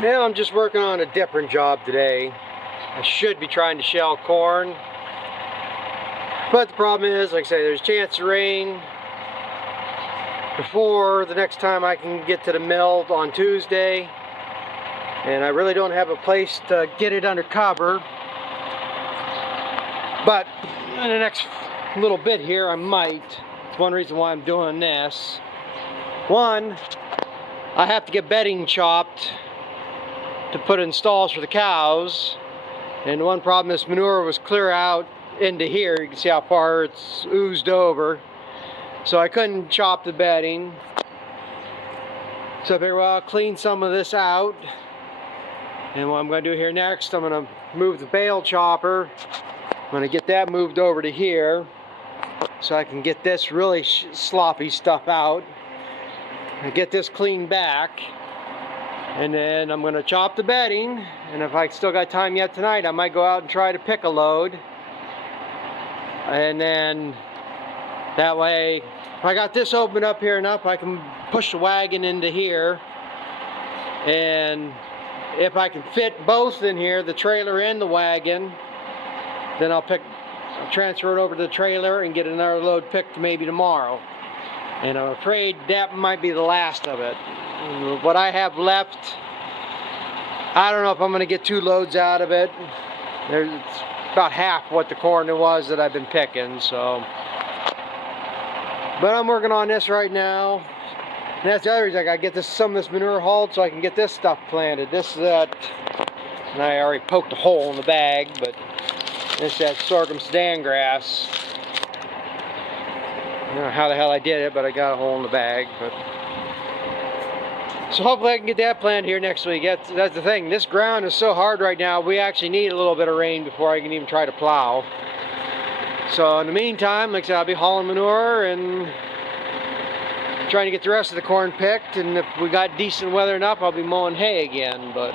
Now I'm just working on a different job today. I should be trying to shell corn, but the problem is, like I say, there's a chance of rain before the next time I can get to the mill on Tuesday, and I really don't have a place to get it under cover. But in the next little bit here I might. It's one reason why I'm doing this. One, I have to get bedding chopped to put in stalls for the cows, and the one problem, this manure was clear out into here. You can see how far it's oozed over, so I couldn't chop the bedding. So I figured, well, I'll clean some of this out, and what I'm going to do here next, I'm going to move the bale chopper. I'm going to get that moved over to here so I can get this really sloppy stuff out and get this cleaned back. And then I'm going to chop the bedding, and if I still got time yet tonight, I might go out and try to pick a load. And then that way, if I got this open up here enough, I can push the wagon into here. And if I can fit both in here, the trailer and the wagon, then I'll transfer it over to the trailer and get another load picked maybe tomorrow. And I'm afraid that might be the last of it. What I have left, I don't know if I'm going to get 2 loads out of it. It's about half what the corn it was that I've been picking, so. But I'm working on this right now. And that's the other reason I got to get some of this manure hauled so I can get this stuff planted. This is that, and I already poked a hole in the bag, but this is that sorghum Sudan grass. I don't know how the hell I did it, but I got a hole in the bag. So hopefully I can get that planted here next week. That's the thing. This ground is so hard right now, we actually need a little bit of rain before I can even try to plow. So in the meantime, like I said, I'll be hauling manure and trying to get the rest of the corn picked. And if we got decent weather enough, I'll be mowing hay again. But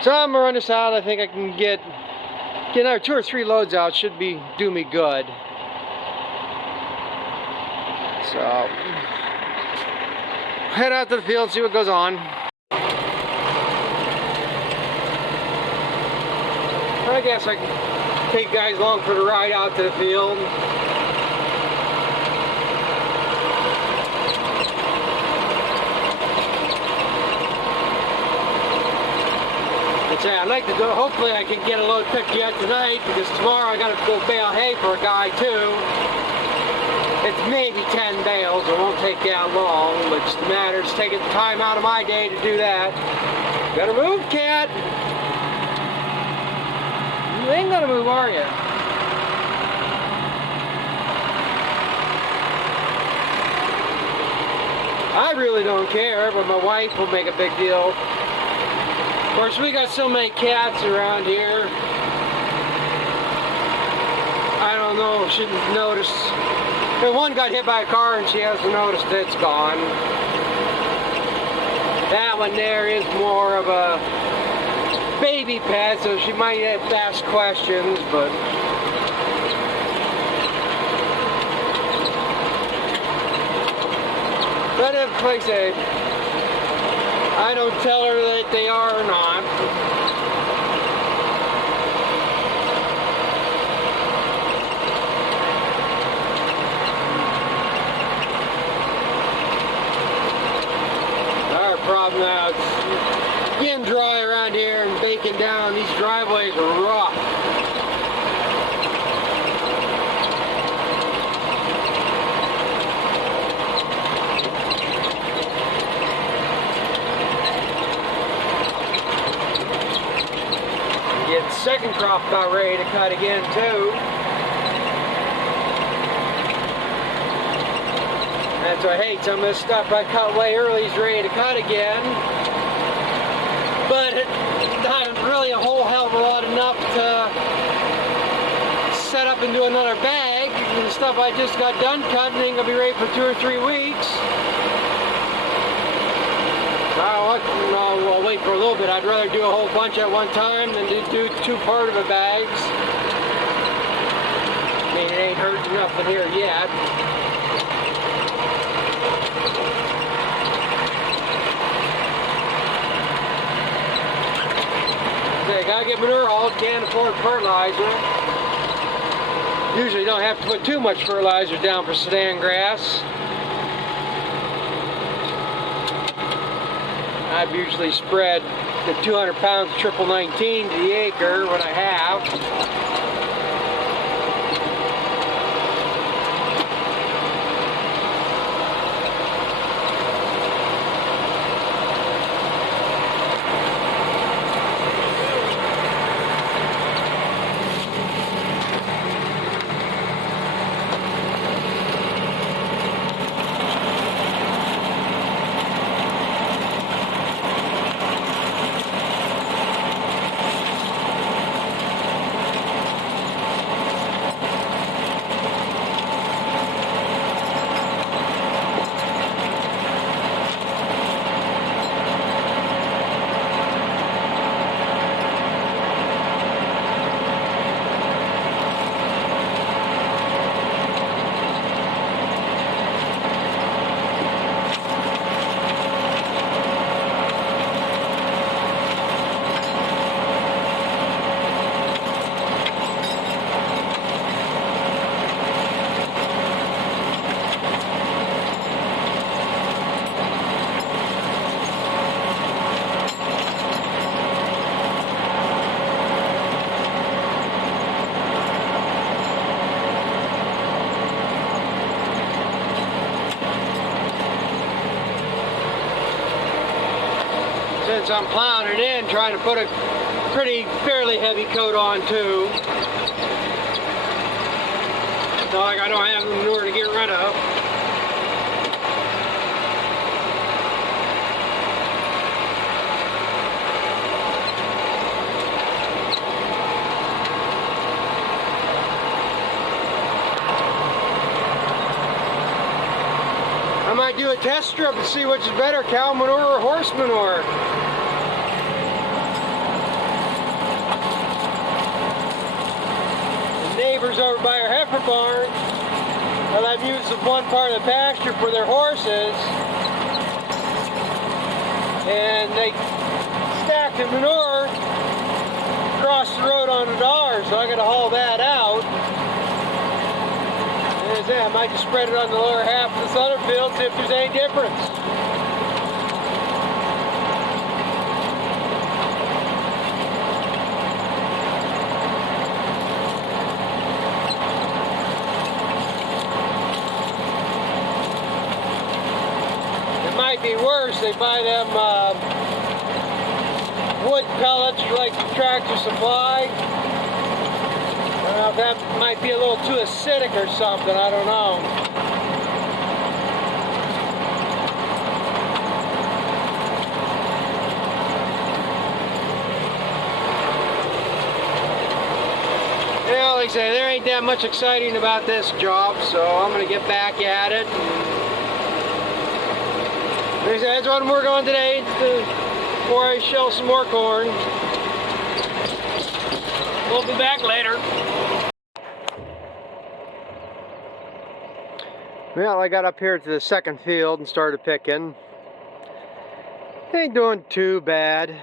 so I'm gonna run this out. I think I can get another 2 or 3 loads out. Should do me good. So head out to the field, see what goes on. I guess I can take guys along for the ride out to the field. I'd like to go, hopefully I can get a load picked yet tonight, because tomorrow I got to go bale hay for a guy too. It's maybe 10 bales, it won't take that long, but just the matter is taking time out of my day to do that. Gotta move, cat! You ain't gonna move, are you? I really don't care, but my wife will make a big deal. Of course, we got so many cats around here. I don't know if she noticed. One got hit by a car and she hasn't noticed it's gone. That one there is more of a baby pet, so she might have to ask questions, but if, like I say, I don't tell her that they are or not. Our problem now is getting dry around here and baking down. These driveways are rough. Second crop about ready to cut again too. That's why I hate some of this stuff I cut way early is ready to cut again. But it's not really a whole hell of a lot enough to set up and do another bag. And the stuff I just got done cutting ain't gonna be ready for 2 or 3 weeks. I'll wait for a little bit. I'd rather do a whole bunch at one time than do 2 part of the bags. I mean, it ain't hurting nothing here yet. Gotta get manure hauled, can't afford fertilizer. Usually don't have to put too much fertilizer down for sedan grass. I've usually spread the 200 pounds of triple 19 to the acre when I have. Since I'm plowing it in, trying to put a fairly heavy coat on too. So like I don't have the manure to get rid of. I might do a test strip and see which is better, cow manure or horse manure. Neighbors over by our heifer barn, well, I've used one part of the pasture for their horses, and they stacked the manure across the road onto ours, so I got to haul that out. And as I said, I might just spread it on the lower half of this other field, see if there's any difference. Might be worse, they buy them wood pellets like the Tractor Supply. That might be a little too acidic or something, I don't know. Yeah, like I say, there ain't that much exciting about this job, so I'm going to get back at it. That's what I'm working on today before I shell some more corn. We'll be back later. Well, I got up here to the second field and started picking. Ain't doing too bad.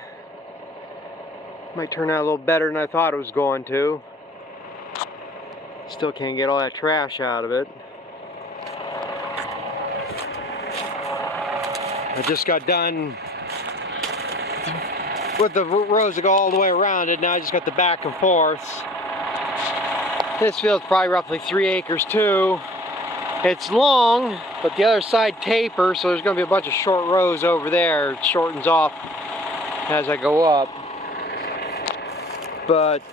Might turn out a little better than I thought it was going to. Still can't get all that trash out of it. I just got done with the rows that go all the way around it. Now I just got the back and forths. This field's probably roughly 3 acres too. It's long, but the other side tapers, so there's going to be a bunch of short rows over there. It shortens off as I go up. But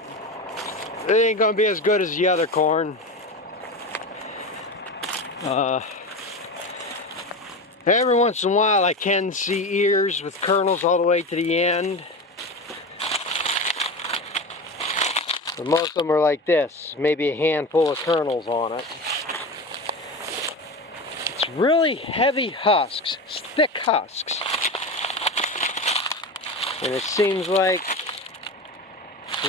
it ain't going to be as good as the other corn. Every once in a while I can see ears with kernels all the way to the end. But most of them are like this, maybe a handful of kernels on it. It's really heavy husks, thick husks. And it seems like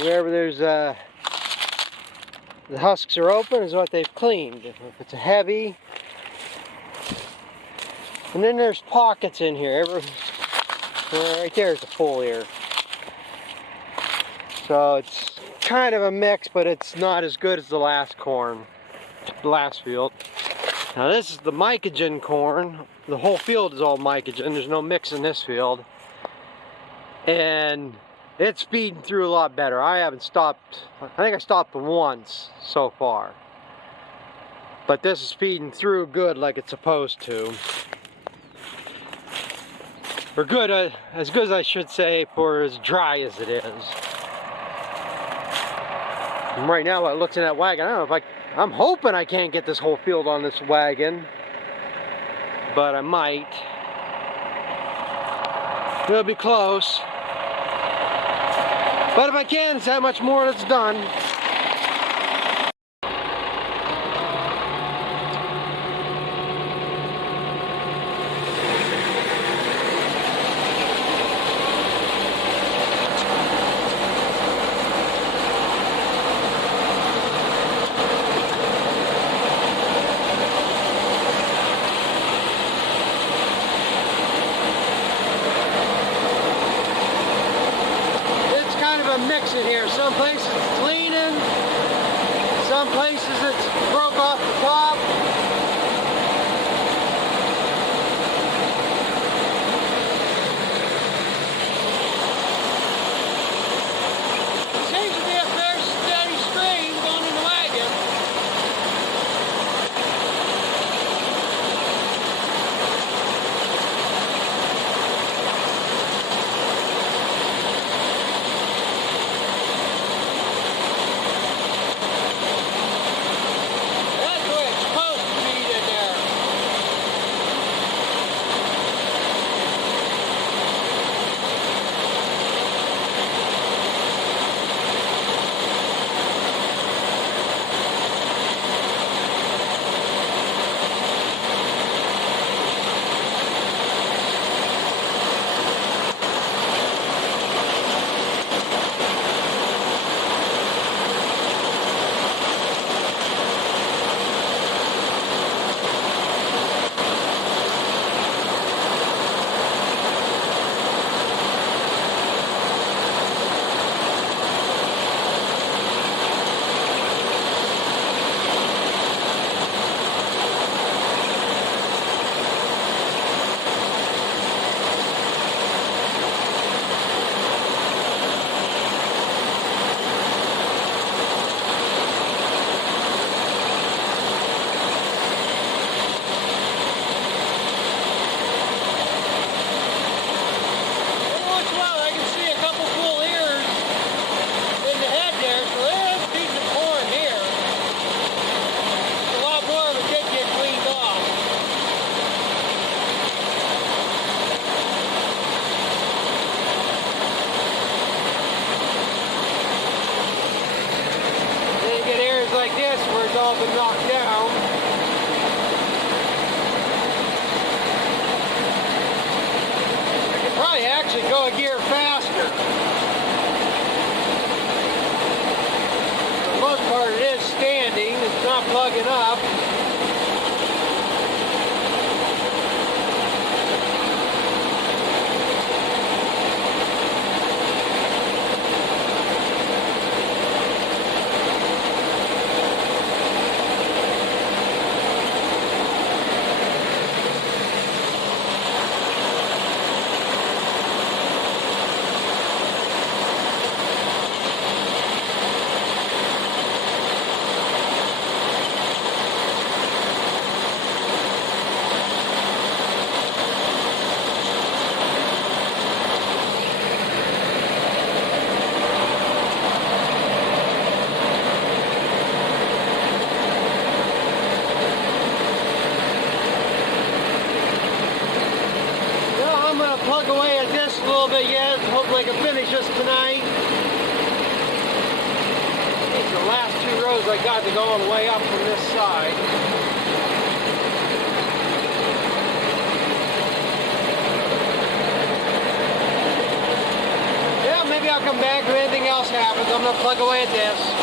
wherever there's the husks are open is what they've cleaned. If it's heavy. And then there's pockets in here. Right there's a full ear. So it's kind of a mix, but it's not as good as the last corn, the last field. Now this is the mycogen corn. The whole field is all mycogen. There's no mix in this field. And it's feeding through a lot better. I haven't stopped, I think I stopped once so far. But this is feeding through good like it's supposed to. Or good, as good as I should say, for as dry as it is. And right now, it looks in that wagon. I don't know if I'm hoping I can't get this whole field on this wagon, but I might. It'll be close. But if I can, it's that much more that's done. Mix in here. Some places it's leaning, some places it's broke off the top. Seems to be a fair steady stream going in the wagon. Like this where it's all been knocked down. I could probably actually go a gear faster. For the most part it is standing, it's not plugging up. Plug away at this a little bit yet. Hopefully I can finish this tonight. These are the last two rows I got to go all the way up from this side. Yeah, maybe I'll come back if anything else happens. I'm going to plug away at this.